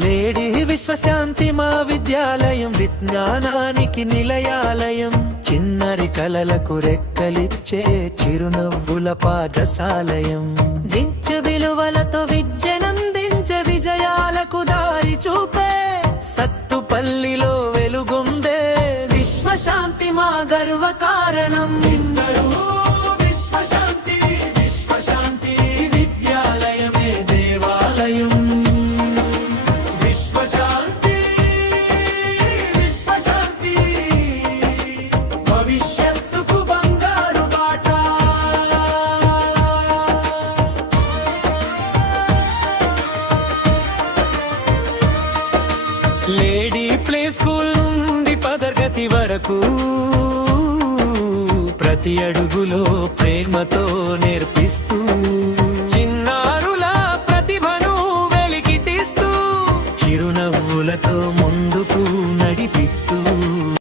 lady విశ్వశాంతి మా విద్యాలయం విజ్ఞానానికి నిలయాలయం చిన్నరి కలలకు రెక్కలిచ్చే చిరునవ్వుల పాఠశాలయం దించు విలువలతో విద్యనందించే విజయాలకు దారి చూపే సత్తుపల్లిలో వెలుగొందే విశ్వశాంతి మా గర్వ కారణం విశ్వశాంతి విశ్వశాంతి విద్యాలయమే దేవాలయం విశ్వశాంతి విశ్వశాంతి భవిష్యత్తుకు బంగారు బాట లేడీ ప్లే స్కూల్ నుండి పదర్గతి వరకు ప్రతి అడుగులో ప్రేమతో నేర్పిస్తూ చిన్నారుల ప్రతిభను వెలికి తీస్తూ చిరునవ్వులతో ముందు